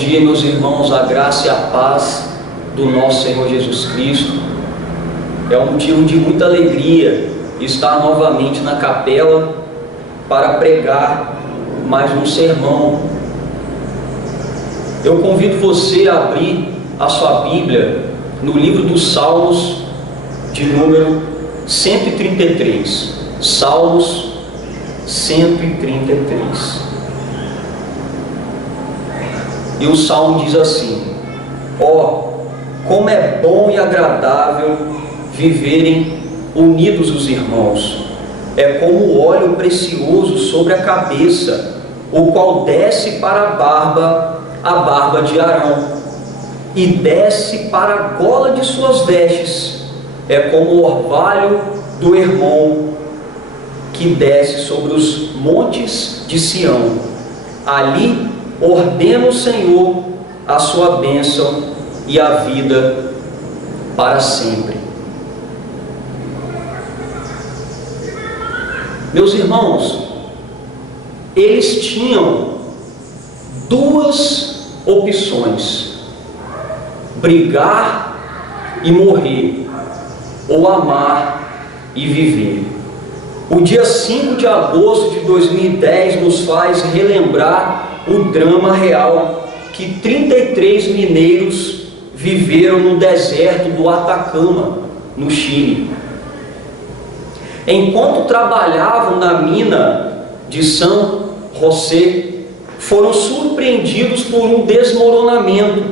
dia, meus irmãos, a graça e a paz do nosso Senhor Jesus Cristo. É um motivo de muita alegria estar novamente na capela para pregar mais um sermão. Eu convido você a abrir a sua Bíblia no livro dos Salmos, de número 133. Salmos 133. E o Salmo diz assim: ó, como é bom e agradável viverem unidos os irmãos. É como o óleo precioso sobre a cabeça, o qual desce para a barba de Arão, e desce para a gola de suas vestes. É como o orvalho do Hermon, que desce sobre os montes de Sião. Ali ordena o Senhor a sua bênção e a vida para sempre. Meus irmãos, eles tinham duas opções: brigar e morrer, ou amar e viver. O dia 5 de agosto de 2010 nos faz relembrar o drama real que 33 mineiros viveram no deserto do Atacama, no Chile. Enquanto trabalhavam na mina de San José, foram surpreendidos por um desmoronamento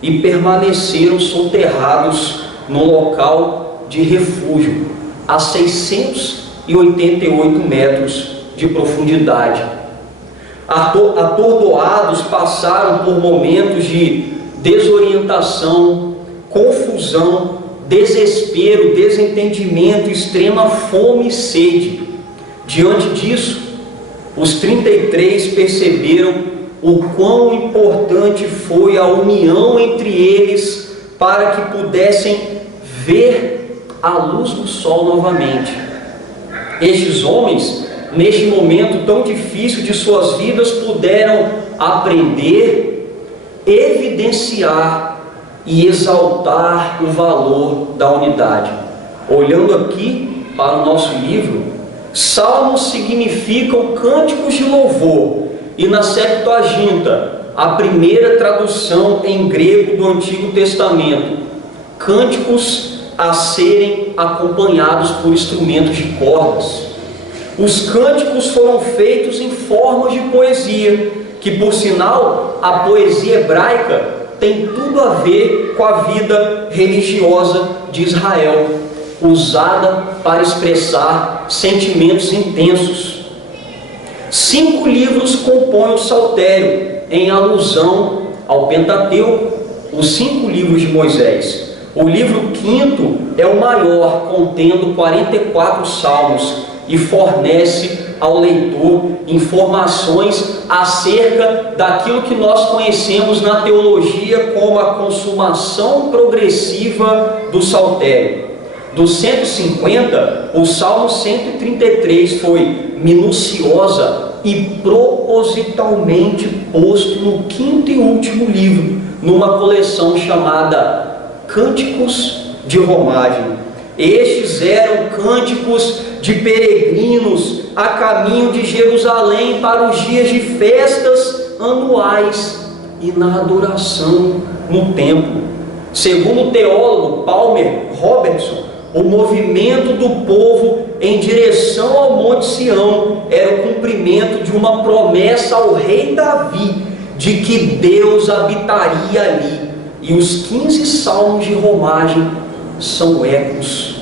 e permaneceram soterrados no local de refúgio, a 688 metros de profundidade. Atordoados, passaram por momentos de desorientação, confusão, desespero, desentendimento, extrema fome e sede. Diante disso, os 33 perceberam o quão importante foi a união entre eles para que pudessem ver a luz do sol novamente. Estes homens, neste momento tão difícil de suas vidas, puderam aprender, evidenciar e exaltar o valor da unidade. Olhando aqui para o nosso livro, salmos significam cânticos de louvor, e na Septuaginta, a primeira tradução em grego do Antigo Testamento, cânticos a serem acompanhados por instrumentos de cordas. Os cânticos foram feitos em formas de poesia, que, por sinal, a poesia hebraica tem tudo a ver com a vida religiosa de Israel, usada para expressar sentimentos intensos. 5 livros compõem o Saltério, em alusão ao Pentateuco, os 5 livros de Moisés. O livro 5º é o maior, contendo 44 salmos, e fornece ao leitor informações acerca daquilo que nós conhecemos na teologia como a consumação progressiva do saltério. Dos 150, o Salmo 133 foi minuciosa e propositalmente posto no 5º e último livro, numa coleção chamada Cânticos de Romagem. Estes eram cânticos de peregrinos a caminho de Jerusalém para os dias de festas anuais e na adoração no templo. Segundo o teólogo Palmer Robertson, o movimento do povo em direção ao Monte Sião era o cumprimento de uma promessa ao rei Davi de que Deus habitaria ali. E os 15 salmos de romagem são ecos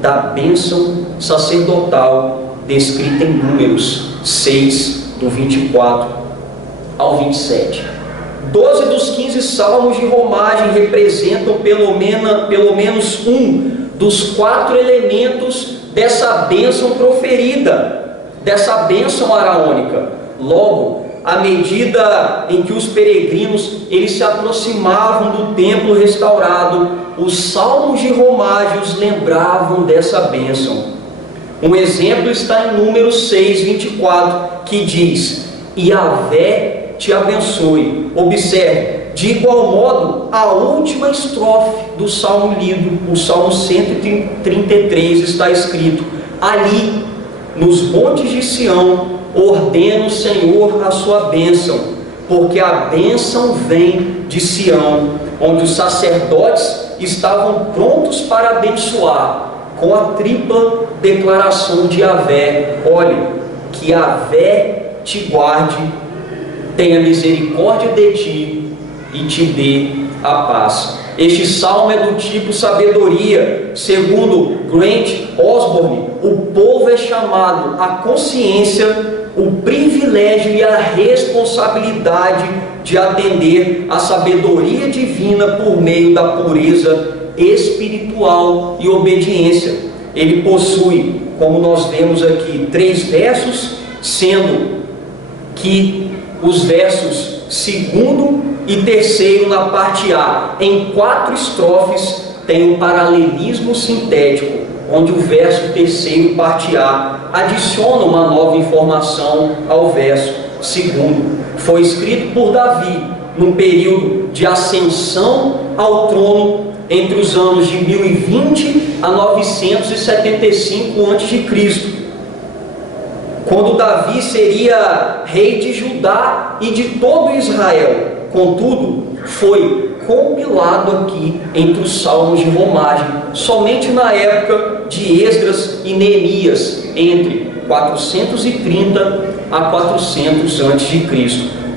da bênção sacerdotal descrita em Números 6, do 24 ao 27. 12 dos 15 salmos de romagem representam pelo menos um dos 4 elementos dessa bênção proferida, dessa bênção araônica. Logo, à medida em que os peregrinos eles se aproximavam do templo restaurado, os salmos de romagem os lembravam dessa bênção. Um exemplo está em Números 6, 24, que diz: Yahvé te abençoe. Observe, de igual modo, a última estrofe do Salmo lido, o Salmo 133, está escrito: ali, nos montes de Sião, ordena o Senhor a sua bênção, porque a bênção vem de Sião, onde os sacerdotes estavam prontos para abençoar, com a tripla declaração de Yahvé: olhe, que Yahvé te guarde, tenha misericórdia de ti e te dê a paz. Este salmo é do tipo sabedoria. Segundo Grant Osborne, o povo é chamado à consciência, o privilégio e a responsabilidade de atender à sabedoria divina por meio da pureza espiritual e obediência. Ele possui, como nós vemos aqui, 3 versos, sendo que os versos 2º e 3º na parte A, em 4 estrofes, tem um paralelismo sintético, onde o verso 3º, parte A, adiciona uma nova informação ao verso 2º. Foi escrito por Davi, num período de ascensão ao trono, entre os anos de 1020 a 975 a.C., quando Davi seria rei de Judá e de todo Israel. Contudo, foi compilado aqui entre os salmos de romagem, somente na época de Esdras e Neemias, entre 430 a 400 a.C.,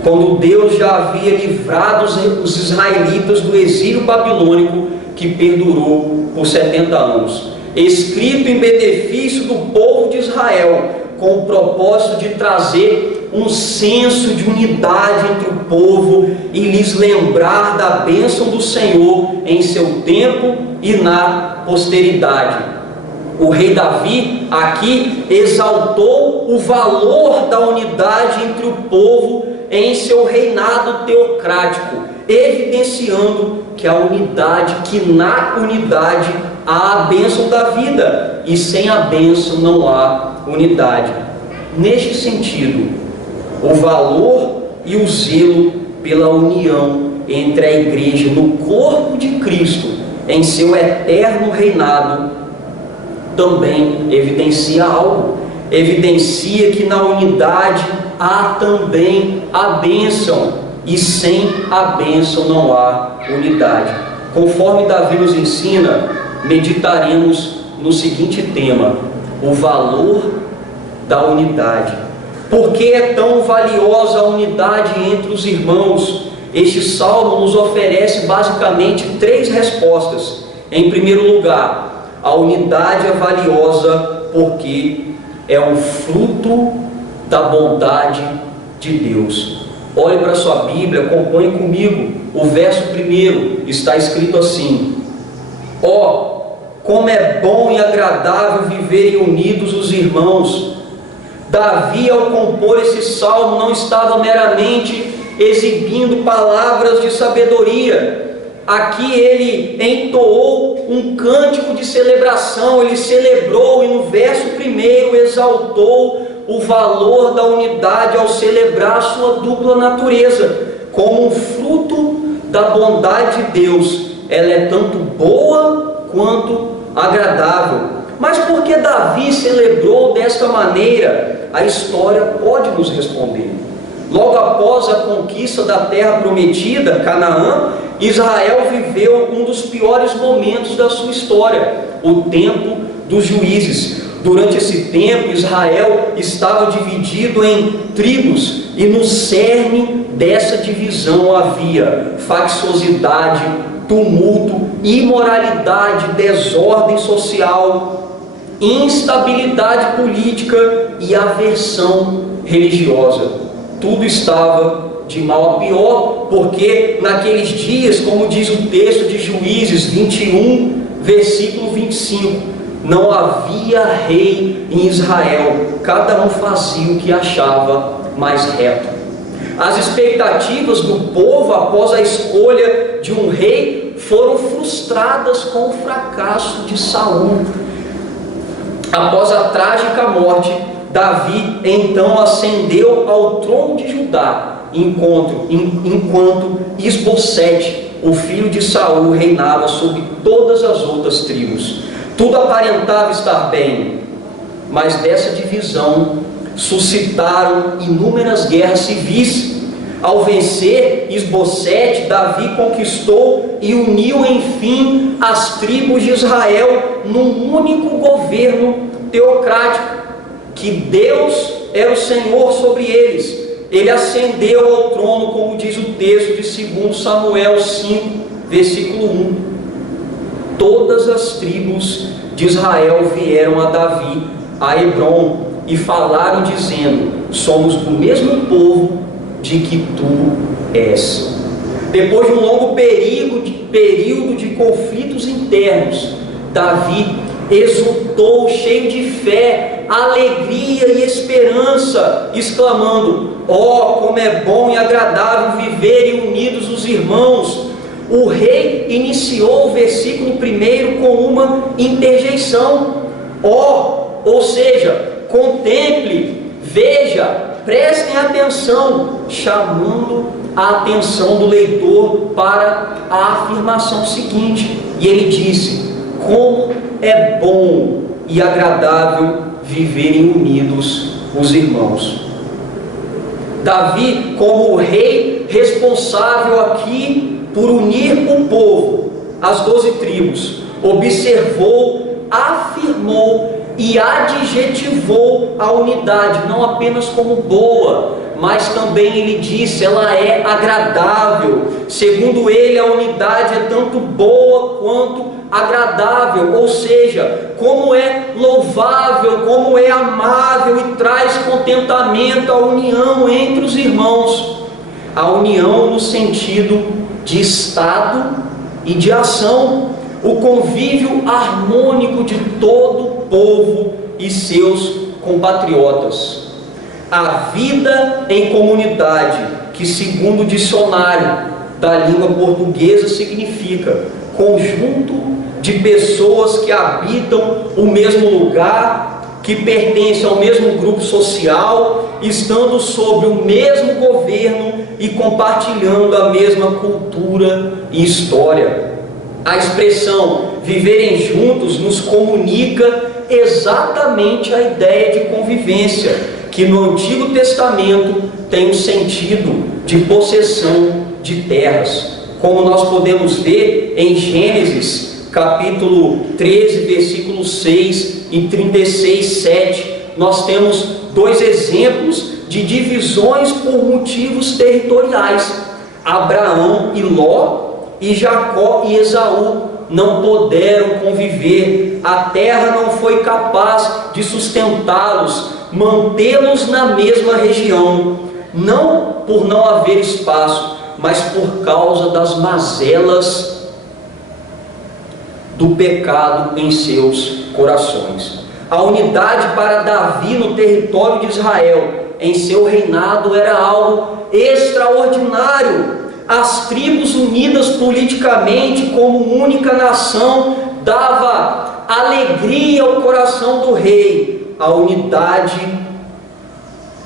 quando Deus já havia livrado os israelitas do exílio babilônico, que perdurou por 70 anos. Escrito em benefício do povo de Israel, com o propósito de trazer um senso de unidade entre o povo e lhes lembrar da bênção do Senhor em seu tempo e na posteridade. O rei Davi aqui exaltou o valor da unidade entre o povo em seu reinado teocrático, evidenciando que a unidade, que na unidade há a bênção da vida, e sem a bênção não há unidade. Neste sentido, o valor e o zelo pela união entre a igreja no corpo de Cristo em seu eterno reinado também evidencia algo. Evidencia que na unidade há também a bênção, e sem a bênção não há unidade. Conforme Davi nos ensina, meditaremos no seguinte tema: o valor da unidade. Por que é tão valiosa a unidade entre os irmãos? Este salmo nos oferece basicamente 3 respostas. Em primeiro lugar, a unidade é valiosa porque é um fruto da bondade de Deus. Olhe para a sua Bíblia, acompanhe comigo. O verso 1 está escrito assim: ó, como é bom e agradável viverem unidos os irmãos. Davi, ao compor esse salmo, não estava meramente exibindo palavras de sabedoria. Aqui ele entoou um cântico de celebração, ele celebrou, e no verso 1 exaltou o valor da unidade ao celebrar sua dupla natureza, como um fruto da bondade de Deus. Ela é tanto boa quanto agradável. Mas por que Davi celebrou desta maneira? A história pode nos responder. Logo após a conquista da terra prometida, Canaã, Israel viveu um dos piores momentos da sua história, o tempo dos juízes. Durante esse tempo, Israel estava dividido em tribos, e no cerne dessa divisão havia faccionosidade, tumulto, imoralidade, desordem social, instabilidade política e aversão religiosa. Tudo estava de mal a pior, porque naqueles dias, como diz o texto de Juízes 21, versículo 25, não havia rei em Israel, cada um fazia o que achava mais reto. As expectativas do povo após a escolha de um rei foram frustradas com o fracasso de Saul. Após a trágica morte, Davi então ascendeu ao trono de Judá, enquanto Isbosete, o filho de Saul, reinava sobre todas as outras tribos. Tudo aparentava estar bem, mas dessa divisão suscitaram inúmeras guerras civis. Ao vencer Isbosete, Davi conquistou e uniu enfim as tribos de Israel num único governo teocrático, que Deus era o Senhor sobre eles. Ele ascendeu ao trono, como diz o texto de 2 Samuel 5, versículo 1. Todas as tribos de Israel vieram a Davi, a Hebrom, e falaram dizendo: somos do mesmo povo de que tu és. Depois de um longo período de conflitos internos, Davi exultou, cheio de fé, alegria e esperança, exclamando: ó, como é bom e agradável viverem unidos os irmãos. O rei iniciou o versículo 1 com uma interjeição: ó, ou seja, contemple, veja, prestem atenção, chamando a atenção do leitor para a afirmação seguinte. E ele disse: como é bom e agradável viverem unidos os irmãos. Davi, como o rei responsável aqui por unir o povo, as 12 tribos, observou, afirmou e adjetivou a unidade, não apenas como boa, mas também ele disse, ela é agradável. Segundo ele, a unidade é tanto boa quanto agradável, ou seja, como é louvável, como é amável e traz contentamento a união entre os irmãos. A união no sentido de estado e de ação, o convívio harmônico de todo o povo e seus compatriotas. A vida em comunidade, que segundo o dicionário da língua portuguesa significa conjunto de pessoas que habitam o mesmo lugar, que pertencem ao mesmo grupo social, estando sob o mesmo governo e compartilhando a mesma cultura e história. A expressão viverem juntos nos comunica exatamente a ideia de convivência, que no Antigo Testamento tem o sentido de possessão de terras. Como nós podemos ver em Gênesis, capítulo 13, versículos 6 e 36, 7, nós temos dois exemplos de divisões por motivos territoriais. Abraão e Ló, e Jacó e Esaú não puderam conviver. A terra não foi capaz de sustentá-los, mantê-los na mesma região, não por não haver espaço, mas por causa das mazelas do pecado em seus corações. A unidade para Davi no território de Israel, em seu reinado, era algo extraordinário. As tribos unidas politicamente como única nação dava alegria ao coração do rei. A unidade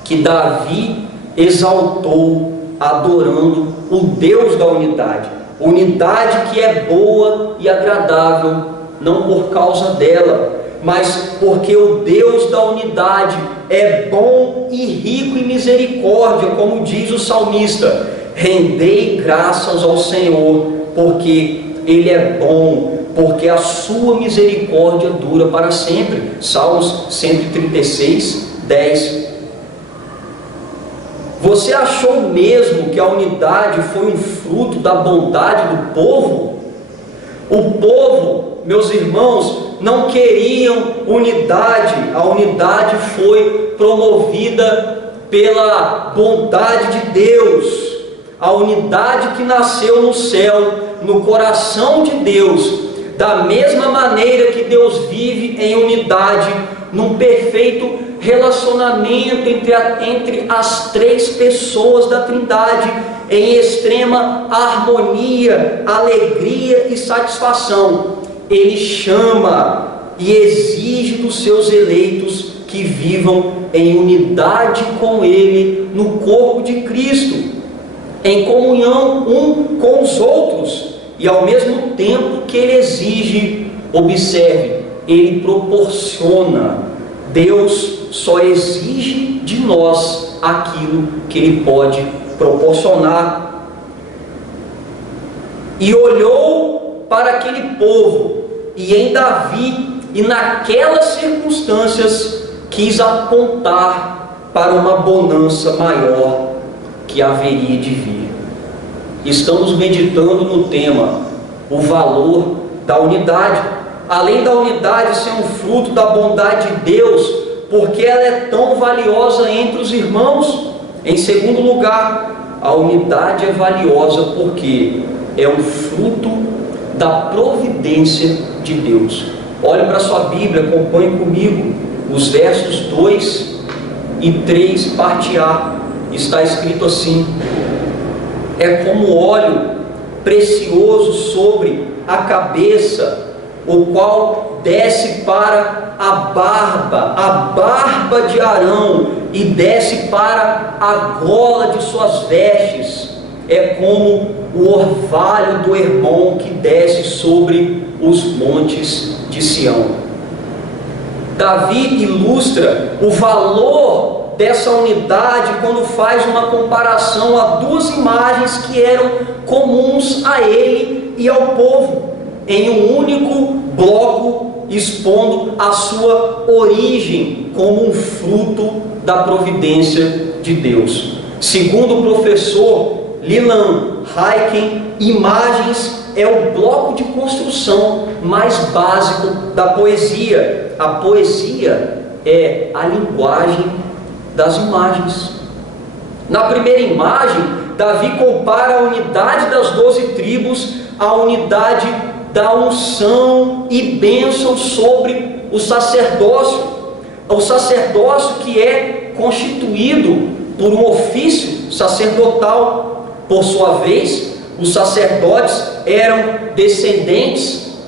que Davi exaltou, adorando o Deus da unidade. Unidade que é boa e agradável, não por causa dela, mas porque o Deus da unidade é bom e rico em misericórdia, como diz o salmista: rendei graças ao Senhor, porque Ele é bom, porque a sua misericórdia dura para sempre. Salmos 136, 10. Você achou mesmo que a unidade foi um fruto da bondade do povo? O povo, meus irmãos, não queriam unidade. A unidade foi promovida pela bondade de Deus. A unidade que nasceu no céu, no coração de Deus, da mesma maneira que Deus vive em unidade, num perfeito relacionamento entre as três pessoas da Trindade, em extrema harmonia, alegria e satisfação. Ele chama e exige dos seus eleitos que que vivam em unidade com Ele no corpo de Cristo, em comunhão um com os outros, e ao mesmo tempo que Ele exige, observe, Ele proporciona. Deus só exige de nós aquilo que Ele pode proporcionar. E olhou para aquele povo, e em Davi, e naquelas circunstâncias, quis apontar para uma bonança maior que haveria de vir. Estamos meditando no tema, o valor da unidade. Além da unidade ser um fruto da bondade de Deus, porque ela é tão valiosa entre os irmãos. Em segundo lugar, a unidade é valiosa porque é um fruto da providência de Deus. Olhe para a sua Bíblia, acompanhe comigo os versos 2 e 3, parte A. Está escrito assim: é como óleo precioso sobre a cabeça, o qual desce para a barba de Arão, e desce para a gola de suas vestes. É como o orvalho do Hermon que desce sobre os montes de Sião. Davi ilustra o valor dessa unidade quando faz uma comparação a duas imagens que eram comuns a ele e ao povo, em um único bloco, expondo a sua origem como um fruto da providência de Deus. Segundo o professor Leland Ryken, imagens é o bloco de construção mais básico da poesia. A poesia é a linguagem das imagens. Na primeira imagem, Davi compara a unidade das 12 tribos à unidade da unção e bênção sobre o sacerdócio. O sacerdócio que é constituído por um ofício sacerdotal. Por sua vez, os sacerdotes eram descendentes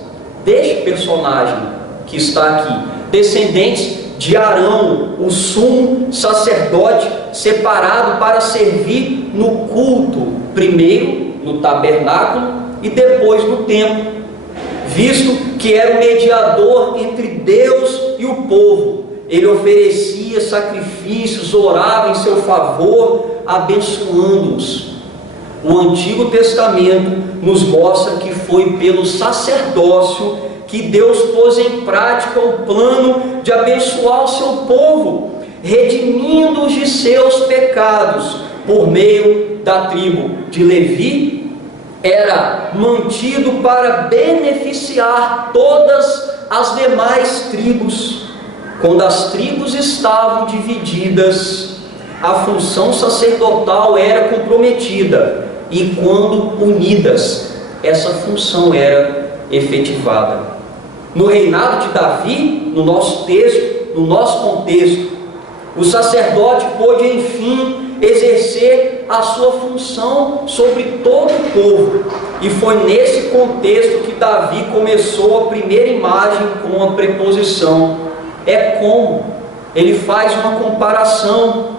deste personagem que está aqui, descendentes de Arão, o sumo sacerdote separado para servir no culto, primeiro no tabernáculo e depois no templo, visto que era o mediador entre Deus e o povo. Ele oferecia sacrifícios, orava em seu favor, abençoando-os. O Antigo Testamento nos mostra que foi pelo sacerdócio que Deus pôs em prática o plano de abençoar o seu povo, redimindo-os de seus pecados. Por meio da tribo de Levi, era mantido para beneficiar todas as demais tribos. Quando as tribos estavam divididas, a função sacerdotal era comprometida, e quando unidas, essa função era efetivada. No reinado de Davi, no nosso texto, no nosso contexto, o sacerdote pôde enfim exercer a sua função sobre todo o povo, e foi nesse contexto que Davi começou a primeira imagem com a preposição. É como ele faz uma comparação,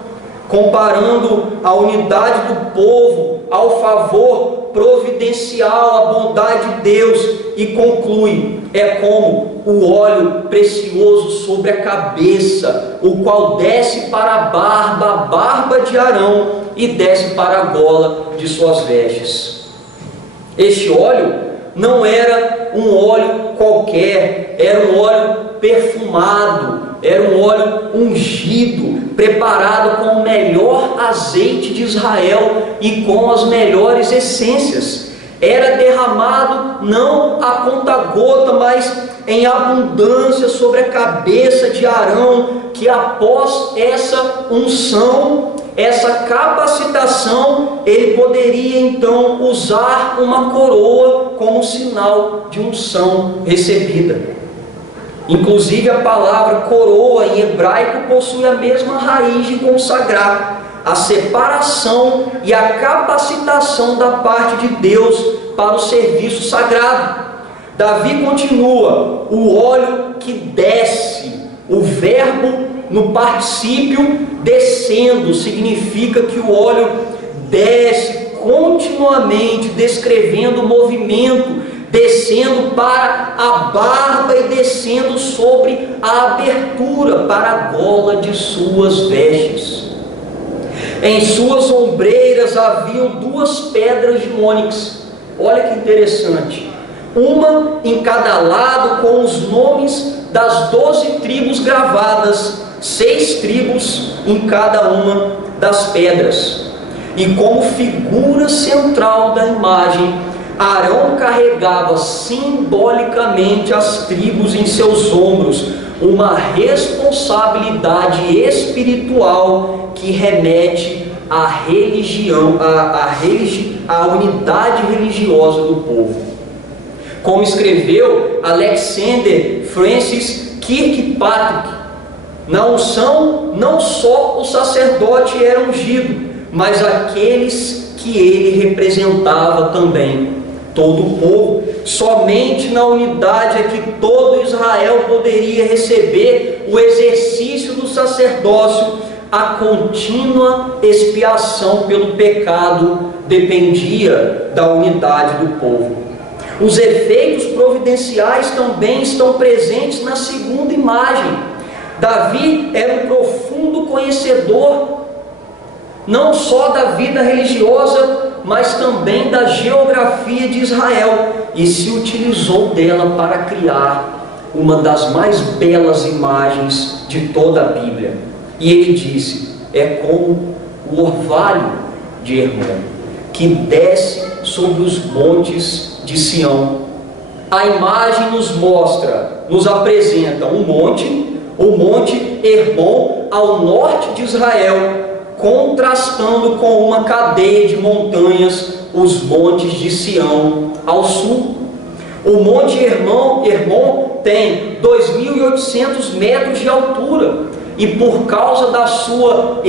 comparando a unidade do povo ao favor providencial, à bondade de Deus, e conclui: é como o óleo precioso sobre a cabeça, o qual desce para a barba de Arão, e desce para a gola de suas vestes. Este óleo não era um óleo qualquer, era um óleo perfumado, era um óleo ungido, preparado com o melhor azeite de Israel e com as melhores essências. Era derramado não a conta-gota, mas em abundância sobre a cabeça de Arão, que após essa unção, essa capacitação, ele poderia então usar uma coroa como sinal de unção recebida. Inclusive a palavra coroa em hebraico possui a mesma raiz de consagrar, a separação e a capacitação da parte de Deus para o serviço sagrado. Davi continua: o óleo que desce, o verbo no particípio descendo, significa que o óleo desce continuamente, descrevendo o movimento, descendo para a barba e descendo sobre a abertura, para a gola de suas vestes. Em suas ombreiras haviam 2 pedras de ônix. Olha que interessante. Uma em cada lado, com os nomes das 12 tribos gravadas, 6 tribos em cada uma das pedras. E como figura central da imagem, Arão carregava simbolicamente as tribos em seus ombros, uma responsabilidade espiritual que remete à religião, à unidade religiosa do povo. Como escreveu Alexander Francis Kirkpatrick, na unção não só o sacerdote era ungido, mas aqueles que ele representava também. Todo o povo, somente na unidade é que todo Israel poderia receber o exercício do sacerdócio. A contínua expiação pelo pecado dependia da unidade do povo. Os efeitos providenciais também estão presentes na segunda imagem. Davi era um profundo conhecedor não só da vida religiosa, mas também da geografia de Israel, e se utilizou dela para criar uma das mais belas imagens de toda a Bíblia. E ele disse: é como o orvalho de Hermon, que desce sobre os montes de Sião. A imagem nos apresenta o monte Hermon ao norte de Israel, contrastando com uma cadeia de montanhas, os montes de Sião ao sul. O monte Hermon tem 2.800 metros de altura, e por causa da sua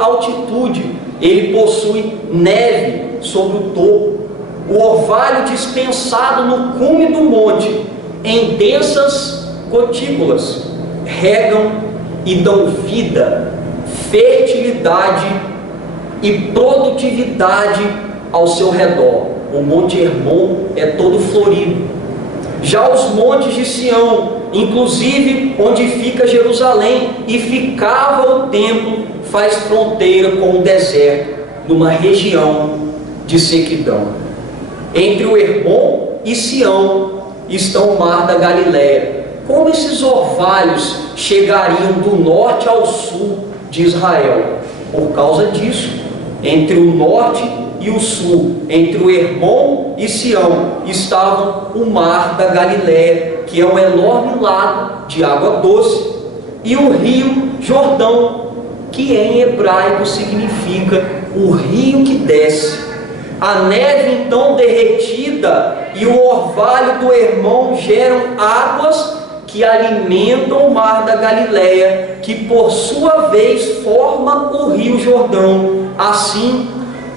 altitude, ele possui neve sobre o topo. O orvalho dispensado no cume do monte, em densas gotículas, regam e dão vida, fertilidade e produtividade ao seu redor. O monte Hermon é todo florido. Já os montes de Sião, inclusive onde fica Jerusalém e ficava o templo, faz fronteira com o deserto, numa região de sequidão. Entre o Hermon e Sião estão o mar da Galileia. Como esses orvalhos chegariam do norte ao sul de Israel? Por causa disso, entre o norte e o sul, entre o Hermon e Sião, estava o mar da Galileia, que é um enorme lago de água doce, e o rio Jordão, que em hebraico significa o rio que desce. A neve então derretida e o orvalho do Hermon geram águas que alimentam o mar da Galileia, que por sua vez forma o rio Jordão. Assim,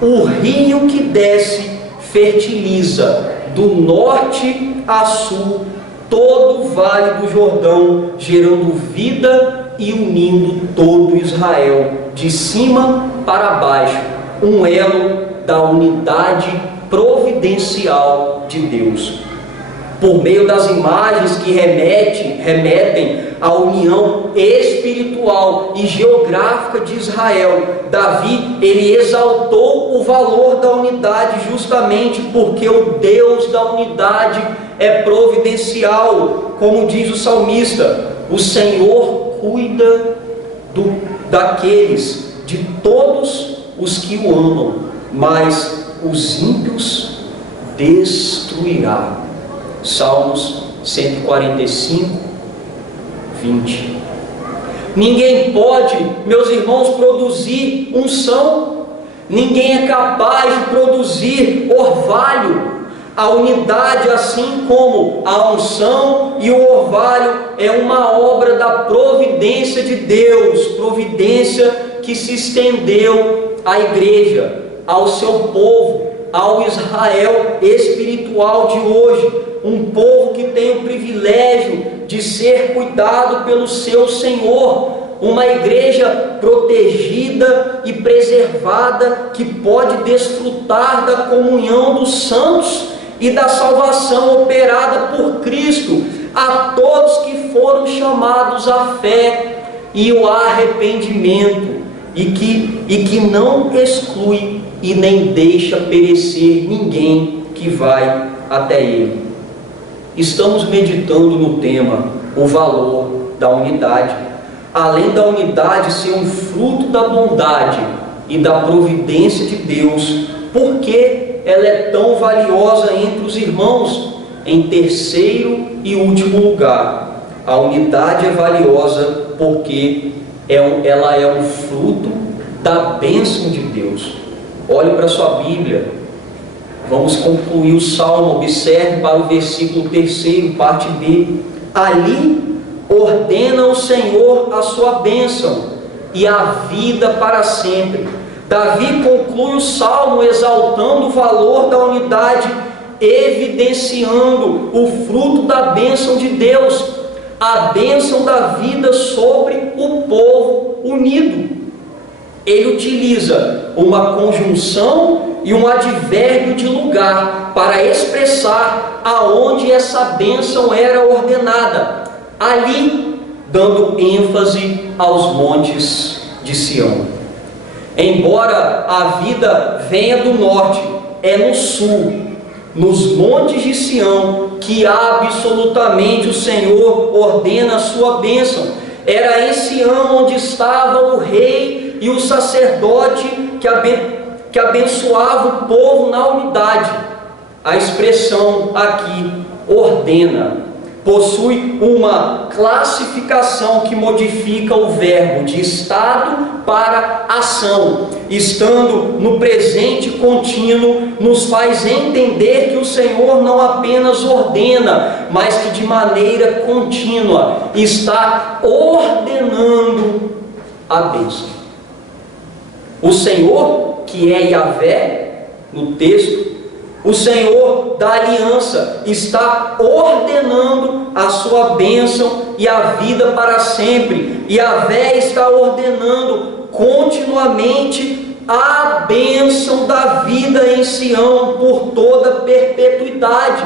o rio que desce fertiliza do norte a sul todo o vale do Jordão, gerando vida e unindo todo Israel, de cima para baixo, um elo da unidade providencial de Deus. Por meio das imagens que remetem à união espiritual e geográfica de Israel, Davi, ele exaltou o valor da unidade justamente porque o Deus da unidade é providencial. Como diz o salmista: o Senhor cuida daqueles, de todos os que o amam, mas os ímpios destruirá. Salmos 145, 20. Ninguém pode, meus irmãos, produzir unção. Ninguém é capaz de produzir orvalho. A unidade, assim como a unção e o orvalho, é uma obra da providência de Deus, providência que se estendeu à igreja, ao seu povo, ao Israel espiritual de hoje, um povo que tem o privilégio de de ser cuidado pelo seu Senhor, uma igreja protegida e preservada que pode desfrutar da comunhão dos santos e da salvação operada por Cristo a todos que foram chamados à fé e o arrependimento, e que não exclui e nem deixa perecer ninguém que vai até Ele. Estamos meditando no tema, o valor da unidade. Além da unidade ser um fruto da bondade e da providência de Deus, por que ela é tão valiosa entre os irmãos? Em terceiro e último lugar, a unidade é valiosa porque ela é um fruto da bênção de Deus. Olhe para a sua Bíblia, vamos concluir o Salmo. Observe para o versículo 3, parte B. Ali ordena o Senhor a sua bênção e a vida para sempre. Davi conclui o Salmo exaltando o valor da unidade, evidenciando o fruto da bênção de Deus, a bênção da vida sobre o povo unido. Ele utiliza uma conjunção e um advérbio de lugar para expressar aonde essa bênção era ordenada. Ali, dando ênfase aos montes de Sião. Embora a vida venha do norte, é no sul, nos montes de Sião, que absolutamente o Senhor ordena a sua bênção. Era em Sião onde estava o rei e o sacerdote que abençoava o povo na unidade. A expressão aqui, ordena, possui uma classificação que modifica o verbo de estado para ação. Estando no presente contínuo, nos faz entender que o Senhor não apenas ordena, mas que de maneira contínua está ordenando a bênção. O Senhor, que é Yahvé, no texto, o Senhor da aliança está ordenando a sua bênção e a vida para sempre. E Yahvé está ordenando continuamente a bênção da vida em Sião por toda a perpetuidade.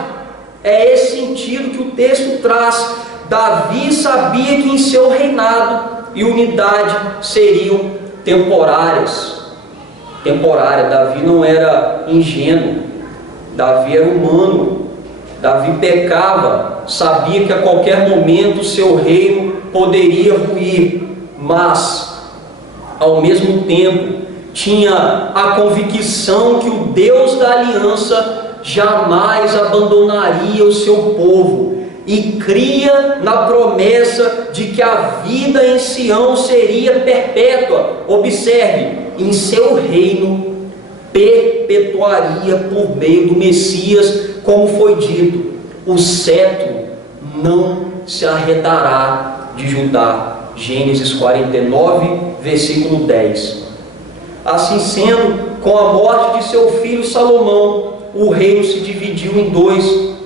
É esse sentido que o texto traz. Davi sabia que em seu reinado e unidade seriam temporárias. Davi não era ingênuo. Davi era humano, Davi pecava, sabia que a qualquer momento o seu reino poderia ruir, mas, ao mesmo tempo, tinha a convicção que o Deus da aliança jamais abandonaria o seu povo, e cria na promessa de que a vida em Sião seria perpétua. Observe, em seu reino perpetuaria por meio do Messias, como foi dito, o cetro não se arredará de Judá. Gênesis 49, versículo 10. Assim sendo, com a morte de seu filho Salomão, o reino se dividiu em dois,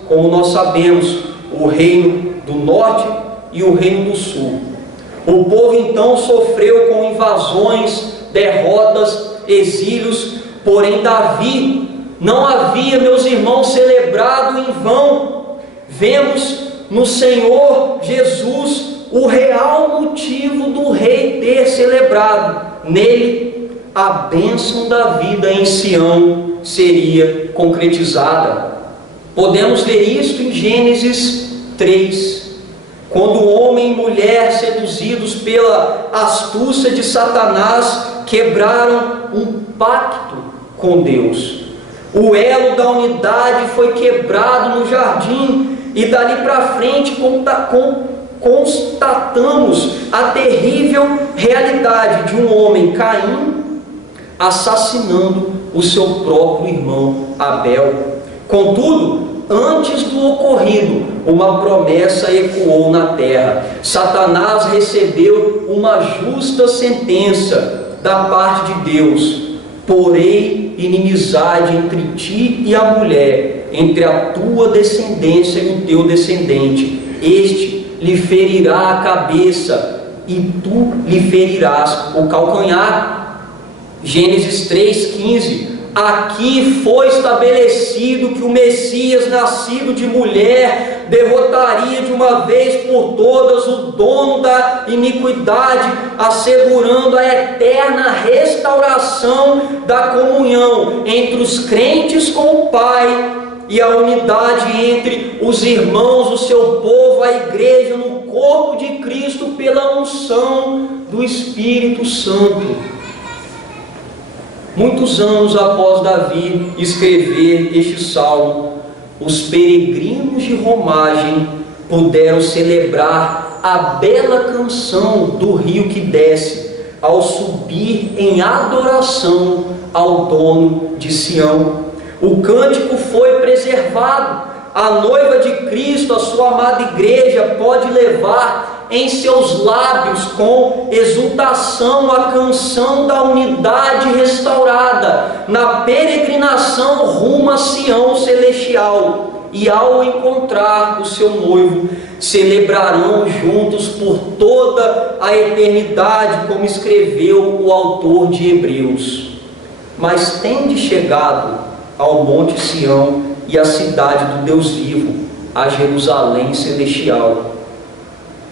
como nós sabemos, o reino do norte e o reino do sul. O povo então sofreu com invasões, derrotas, exílios. Porém, Davi não havia, meus irmãos, celebrado em vão. Vemos no Senhor Jesus o real motivo do rei ter celebrado. Nele, a bênção da vida em Sião seria concretizada. Podemos ver isto em Gênesis 3, quando homem e mulher, seduzidos pela astúcia de Satanás, quebraram um pacto com Deus. O elo da unidade foi quebrado no jardim, e dali para frente constatamos a terrível realidade de um homem, Caim, assassinando o seu próprio irmão Abel. Contudo, antes do ocorrido, uma promessa ecoou na terra. Satanás recebeu uma justa sentença da parte de Deus: porém inimizade entre ti e a mulher, entre a tua descendência e o teu descendente. Este lhe ferirá a cabeça e tu lhe ferirás o calcanhar. Gênesis 3,15. Aqui foi estabelecido que o Messias, nascido de mulher, derrotaria de uma vez por todas o dono da iniquidade, assegurando a eterna restauração da comunhão entre os crentes com o Pai e a unidade entre os irmãos, o seu povo, a igreja, no corpo de Cristo, pela unção do Espírito Santo. Muitos anos após Davi escrever este salmo, os peregrinos de romagem puderam celebrar a bela canção do rio que desce, ao subir em adoração ao dono de Sião. O cântico foi preservado. A noiva de Cristo, a sua amada igreja, pode levar em seus lábios com exultação a canção da unidade restaurada na peregrinação rumo a Sião celestial, e ao encontrar o seu noivo, celebrarão juntos por toda a eternidade, como escreveu o autor de Hebreus. Mas tende chegado ao monte Sião e à cidade do Deus vivo, a Jerusalém celestial,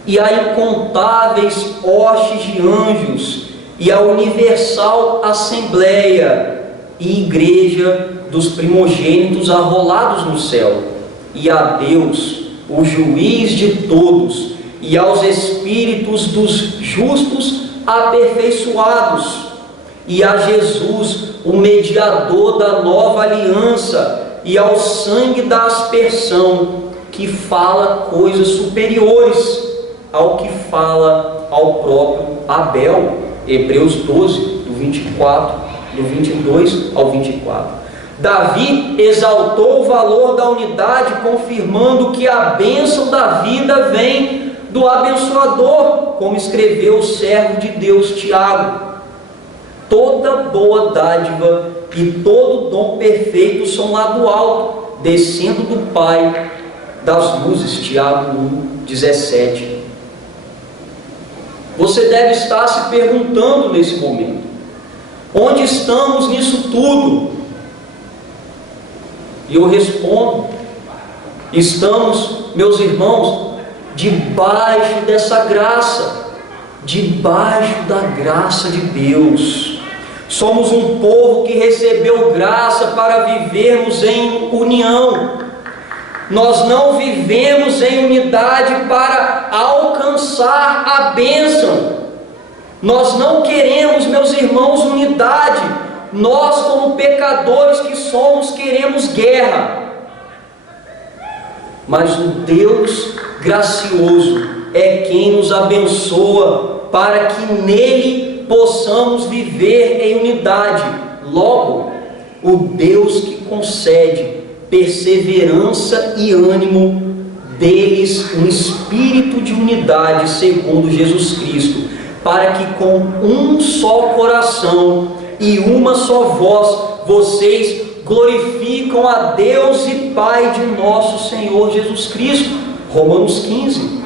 e a incontáveis hostes de anjos, e a universal assembleia e igreja dos primogênitos arrolados no céu, e a Deus, o juiz de todos, e aos espíritos dos justos aperfeiçoados, e a Jesus, o mediador da nova aliança, e ao sangue da aspersão, que fala coisas superiores ao que fala ao próprio Abel. Hebreus 12, do 22 ao 24. Davi exaltou o valor da unidade, confirmando que a bênção da vida vem do abençoador, como escreveu o servo de Deus Tiago. Toda boa dádiva e todo dom perfeito são lá do alto, descendo do Pai das luzes. Tiago 1,17. Você deve estar se perguntando nesse momento: onde estamos nisso tudo? E eu respondo: estamos, meus irmãos, debaixo dessa graça, debaixo da graça de Deus. Somos um povo que recebeu graça para vivermos em união. Nós não vivemos em unidade para alcançar a bênção. Nós não queremos, meus irmãos, unidade. Nós, como pecadores que somos, queremos guerra. Mas o Deus gracioso é quem nos abençoa para que nele possamos viver em unidade. Logo, o Deus que concede perseverança e ânimo, deles um espírito de unidade segundo Jesus Cristo, para que com um só coração e uma só voz vocês glorificam a Deus e Pai de nosso Senhor Jesus Cristo. Romanos 15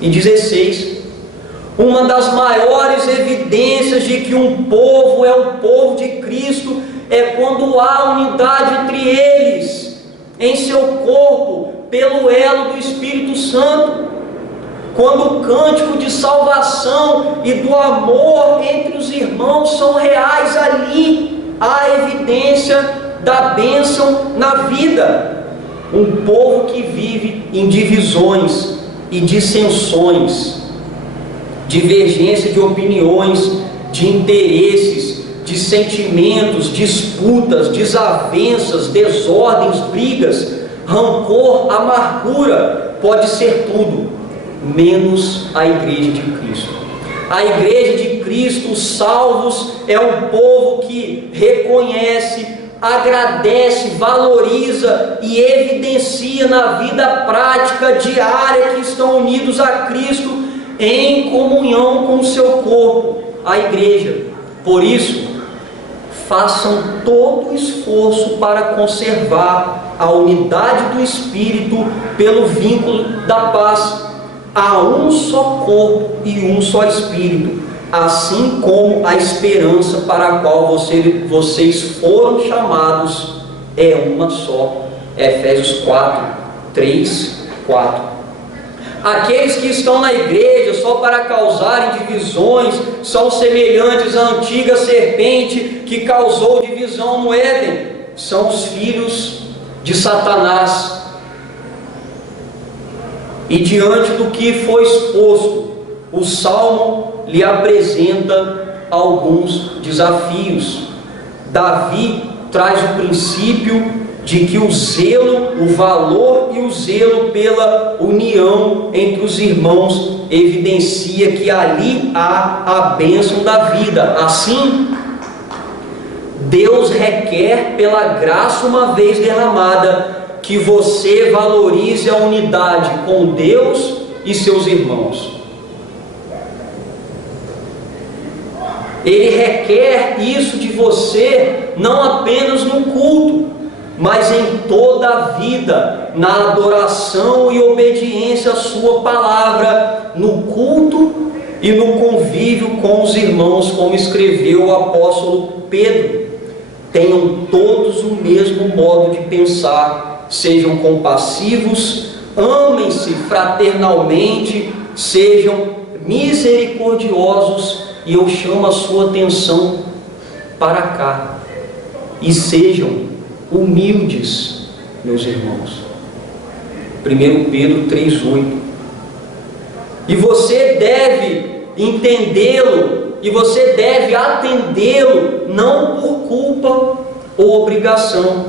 e 16. Uma das maiores evidências de que um povo é o povo de Cristo é quando há unidade entre eles, em seu corpo, pelo elo do Espírito Santo. Quando o cântico de salvação e do amor entre os irmãos são reais, ali há evidência da bênção na vida. Um povo que vive em divisões e dissensões, divergência de opiniões, de interesses, de sentimentos, disputas, desavenças, desordens, brigas, rancor, amargura, pode ser tudo, menos a igreja de Cristo. A igreja de Cristo, os salvos, é um povo que reconhece, agradece, valoriza e evidencia na vida prática diária que estão unidos a Cristo em comunhão com o seu corpo, a igreja. Por isso, façam todo o esforço para conservar a unidade do Espírito pelo vínculo da paz. Há um só corpo e um só Espírito, assim como a esperança para a qual vocês foram chamados é uma só. Efésios 4, 3, 4. Aqueles que estão na igreja só para causarem divisões são semelhantes à antiga serpente que causou divisão no Éden. São os filhos de Satanás. E diante do que foi exposto, o Salmo lhe apresenta alguns desafios. Davi traz o princípio de que o zelo, o valor e o zelo pela união entre os irmãos evidencia que ali há a bênção da vida. Assim, Deus requer pela graça uma vez derramada que você valorize a unidade com Deus e seus irmãos. Ele requer isso de você não apenas no culto, mas em toda a vida, na adoração e obediência à sua palavra, no culto e no convívio com os irmãos, como escreveu o apóstolo Pedro. Tenham todos o mesmo modo de pensar, sejam compassivos, amem-se fraternalmente, sejam misericordiosos, e eu chamo a sua atenção para cá, e sejam humildes, meus irmãos. 1 Pedro 3,8. E você deve entendê-lo, e você deve atendê-lo, não por culpa ou obrigação,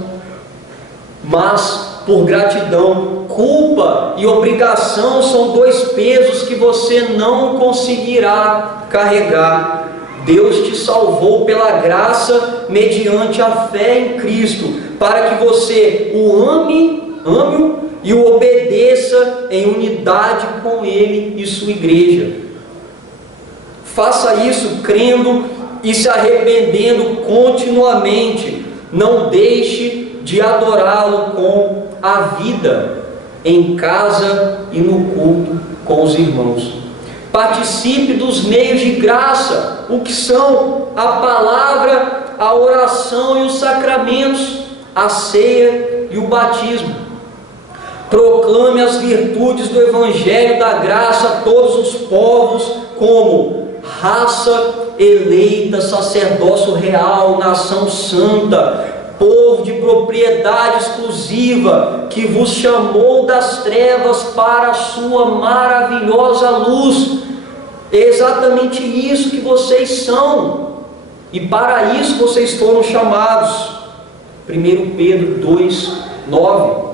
mas por gratidão. Culpa e obrigação são dois pesos que você não conseguirá carregar. Deus te salvou pela graça mediante a fé em Cristo, para que você o ame-o e o obedeça em unidade com Ele e sua igreja. Faça isso crendo e se arrependendo continuamente. Não deixe de adorá-lo com a vida, em casa e no culto com os irmãos. Participe dos meios de graça, o que são a palavra, a oração e os sacramentos, a ceia e o batismo. Proclame as virtudes do Evangelho da graça a todos os povos, como raça eleita, sacerdócio real, nação santa, povo de propriedade exclusiva, que vos chamou das trevas para a sua maravilhosa luz. É exatamente isso que vocês são, e para isso vocês foram chamados. 1 Pedro 2, 9.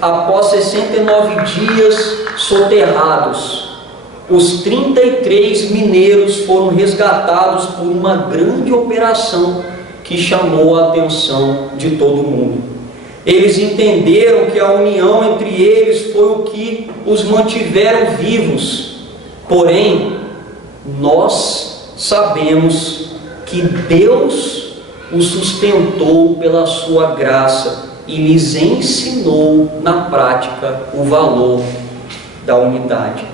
Após 69 dias soterrados, os 33 mineiros foram resgatados por uma grande operação que chamou a atenção de todo mundo. Eles entenderam que a união entre eles foi o que os mantiveram vivos. Porém, nós sabemos que Deus os sustentou pela sua graça e lhes ensinou na prática o valor da unidade.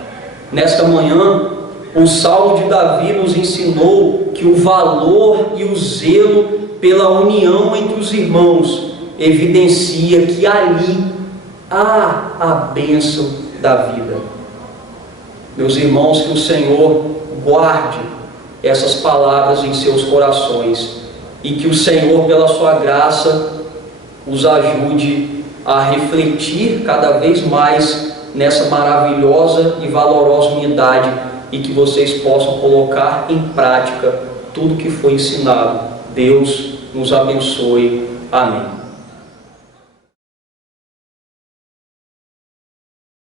Nesta manhã, o Salmo de Davi nos ensinou que o valor e o zelo pela união entre os irmãos evidencia que ali há a bênção da vida. Meus irmãos, que o Senhor guarde essas palavras em seus corações e que o Senhor, pela sua graça, os ajude a refletir cada vez mais nessa maravilhosa e valorosa unidade, e que vocês possam colocar em prática tudo que foi ensinado. Deus nos abençoe. Amém.